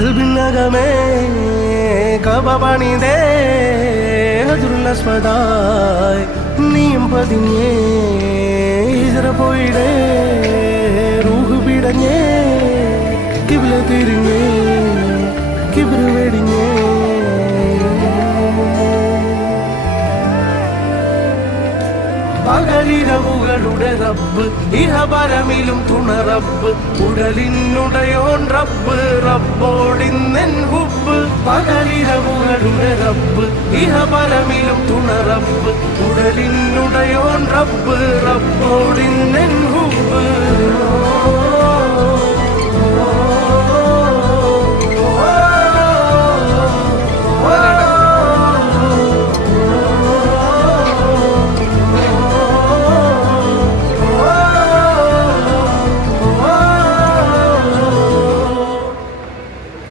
കൽബിനകമേ കബപണിതേ ഹജറുൽ നീയും പതിഞ്ഞേ ഹിജറ പോയിടേ റൂഹ് പിടഞ്ഞേ കിബില തിരിഞ്ഞേ കിബിറ് വെടിഞ്ഞേ പകലിരവുകളുടെ റബ്ബ് ഇഹപരമിലും തുണ റബ്ബ് ഉടലിനുടയോൻ റബ്ബ് റബ്ബോടിന്നെൻ ഹുബ്ബ് പകലിരവുകളുടെ റബ്ബ് ഇഹപരമിലും തുണ റബ്ബ് ഉടലിനുടയോൻ റബ്ബ് റബ്ബോടിന്നെൻ ഹുബ്ബ്